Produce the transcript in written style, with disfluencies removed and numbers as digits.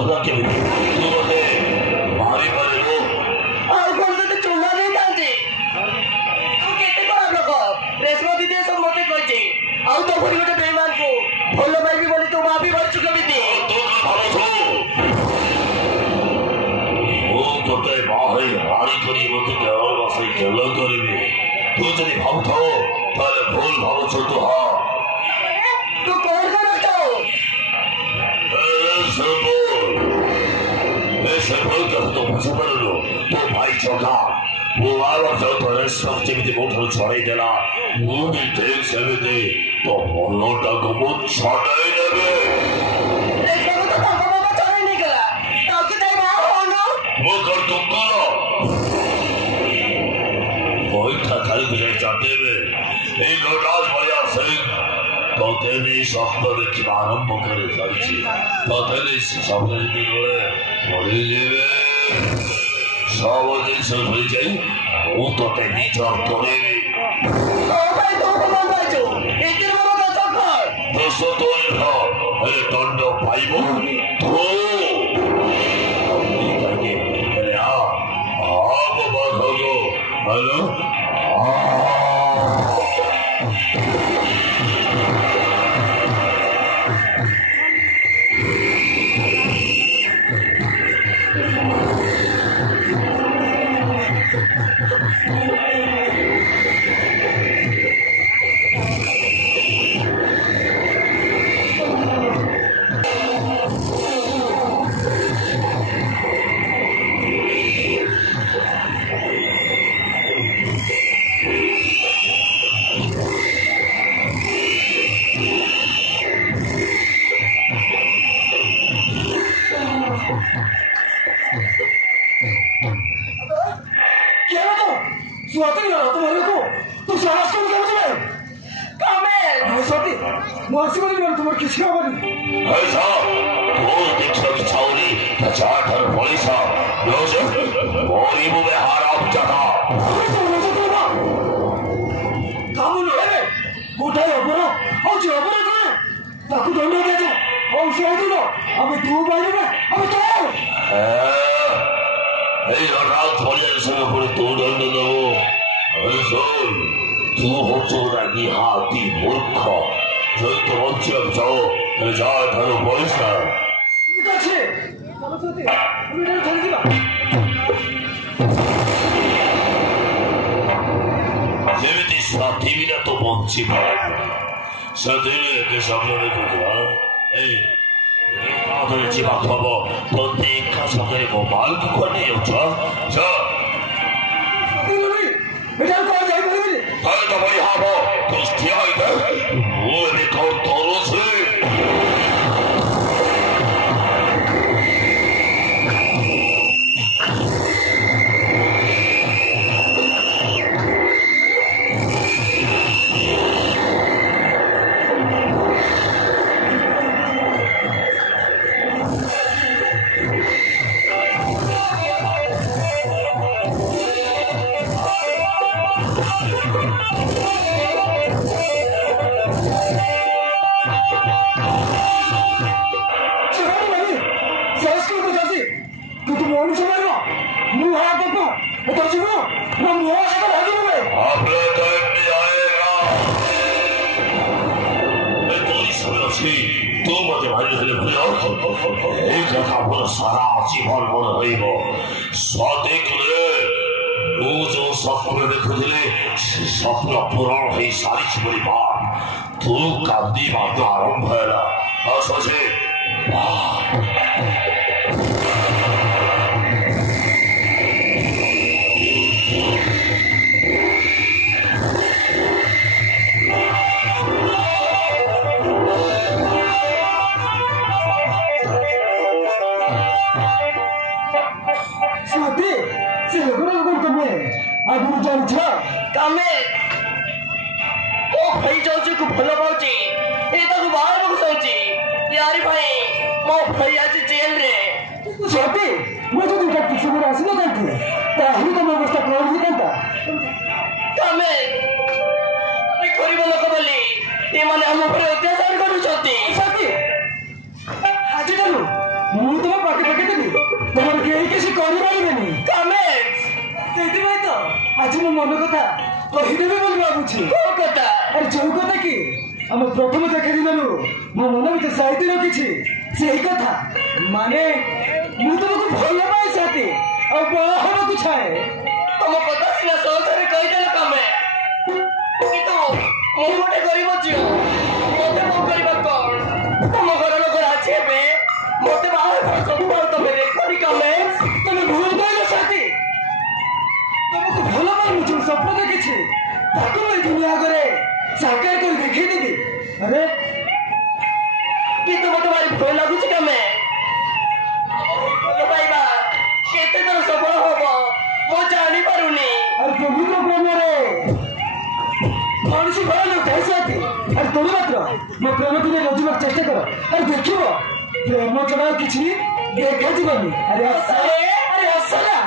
କଥା କେମିତି ତୁ ମୋତେ ମାରିପାରିଲୁ? ଆଉ କଣ ତତେ ଚୁମା ଦେଇଥାନ୍ତି? ତୁ କେତେ ଖରାପ ଲୋକ। ରେଶମା ଦିଦି ସବୁ ମତେ କହିଛି। ଆଉ ତୋ ଭଳି ଗୋଟେ ବେଇମାନକୁ ଭଲ ପାଇବି ବୋଲି ତୁ ଭାବି ପାରୁଛୁ କେମିତି? ତୁ କଣ ଭାବୁଛୁ ମୁଁ ତୋତେ ବାହାଇ ହାରି କରି ମୋତେ ଦେହରେ ବସାଇ ଗେଲ କରିବି? ତୁ ଯଦି ଭାବୁଥାଉ ତାହେଲେ ଭୁଲ ଭାବୁଛୁ ତୁ। ହଁ ତୁ କଣ କରୁଛୁ? ତୁ ବୁଝିପାରିଲୁ ତୋ ଭାଇ ଜଗା ମୋ ରେଶମ ଯେମିତି ମୋ ଠାରୁ ଛଡ଼େଇ ଦେଲା ମୁଁ ବି ଠିକ ସେମିତି ତୋ ମନଟାକୁ ମୁଁ ଛଡ଼େଇ ନେବି। ମୁଁ କଣ ତୁ କର ପଇଠା ଥାଳିକୁ ଯାଇ ଚାଟିବେ ଏଇ ନଟରାଜ ଭଳିଆ ସିଂ ତୋତେ ନେଇ ସ୍ୱପ୍ନ ଦେଖିବା ଆରମ୍ଭ କରି ସାରିଛି। ତୋତେ ନେଇ ସ୍ୱପ୍ନ ଯେତେବେଳେ ମରିଯିବେ ସବୁ ଜିନିଷ ଭୁଲିଯାଇ ମୁଁ ତୋତେ ନିଜର କରିବି। ଦୋଷ ତୋର ହେଲେ ଦଣ୍ଡ ପାଇବ ତୁ। ହେଲେ ହ୍ୟାଲୋ तुम्हारे किसी ऐसा तो देखो कि छावनी चार पुलिस मोरी में हारा जाता कामून है गोटा अपरा और जो अपरा करे ताकू दंड दे दे और शहीद हो अबे तू बाहर में अबे तो ए रात पुलिस से पूरे तू दंड दो ऐसा तू हो चोरा की हाथी मूर्ख 저희도 원치 없어. 자, 다른 보이스다. 그렇지. 나머지 우리를 돌리지 마. 재밌지, TV다 또 뭔지 말고. 사태는 그 사람을 보더라. 에이, 다들 집 앞서고 또 띵가 사태에 뭐 말도 관리 없죠. 자, 이놈이 왜 자꾸 하지 않는 거지? 다들 다 머리 하고 또 스티어야 돼. 뭐니 더 떨어지. सारा जीवन मन रहिब सते कले मु जो स्वप्न देखुले से स्वप्न पूरण हो सारी बोली बात तू कांदी बात आरंभ हैला असजे ଭଲ ପାଉଛି ଏ ତାକୁ ବାହାରକୁ ଚାହୁଁଛି यारी भाई ମୋ ଭାଇ ଆଜି ଜେଲରେ ସତେ ମୁଁ ଯଦି ଏଠି ସମୟରେ ଆସିନଥାନ୍ତି ତାହେଲେ ତମ ଅବସ୍ଥା କଣ ହେଇଥାନ୍ତା ତମେ ଗରିବ ଲୋକ ବୋଲି ଏମାନେ ଆମ ଉପରେ ଅତ୍ୟାଚାର କରୁଛନ୍ତି ସତେ ଆଜିଠାରୁ ମୁଁ ତମ ପାଟି ପକେଇଦେବି ତମର କେହି କିଛି କରିପାରିବେନି। ସେଥିପାଇଁ ତ ଆଜି ମୋ ମନ କଥା କହିଦେବି ବୋଲି ଭାବୁଛି। କୋଉ କଥା? ଆରେ ଯୋଉ କଥା କି ଆମ ପ୍ରଥମ ଦେଖା ଦିନରୁ ମୋ ମନ ଭିତରେ ସାଇତି ରଖିଛି ସେଇ କଥା। ମାନେ ମୁଁ ତମକୁ ଭଲ ପାଏ ସାଥୀ ଆଉ ବାହା ହେବାକୁ ଚାହେଁ। ତମ କଥା ସିନା ସହଜରେ କହିଦେଲ ତମେ, କିନ୍ତୁ ମୁଁ ଗୋଟେ ଗରିବ ଝିଅ, ମତେ କଣ କରିବା କଣ? ତମ ଘର ଲୋକ ରାଜି ହେବେ ମତେ ବାହା ହେବାର ସ୍ୱପ୍ନ ତମେ ଦେଖନି କମେ। ତମେ ଭୁଲ କହିଲ ସାଥୀ। ତମକୁ ଭଲ ପାଇ ମୁଁ ଯୋଉ ସ୍ୱପ୍ନ ଦେଖିଛି ତାକୁ ମୁଁ ଏ ଦୁନିଆ ଆଗରେ ସାକାର କରି ଦେଖେଇଦେବି। ଆରେ କିନ୍ତୁ ମତେ ଭାରି ଭୟ ଲାଗୁଛି ତମେ। ଭଲ ପାଇବା କେତେ ଥର ସଫଳ ହବ ମୁଁ ଜାଣିପାରୁନି। ଆରେ ପ୍ରଭୁଙ୍କ ପ୍ରେମରେ କୌଣସି ଭୟ ନଥାଏ ସାଥୀ। ଆରେ ତମେ ମାତ୍ର ମୋ ପ୍ରେମ ଦିନେ ରୋଜିବାକୁ ଚେଷ୍ଟା କର। ଆରେ ଦେଖିବ ପ୍ରେମ ଛଡା ଆଉ କିଛି ଦେଖାଯିବନି। ଆରେ ଆସ ଆରେ ଆସ ନା।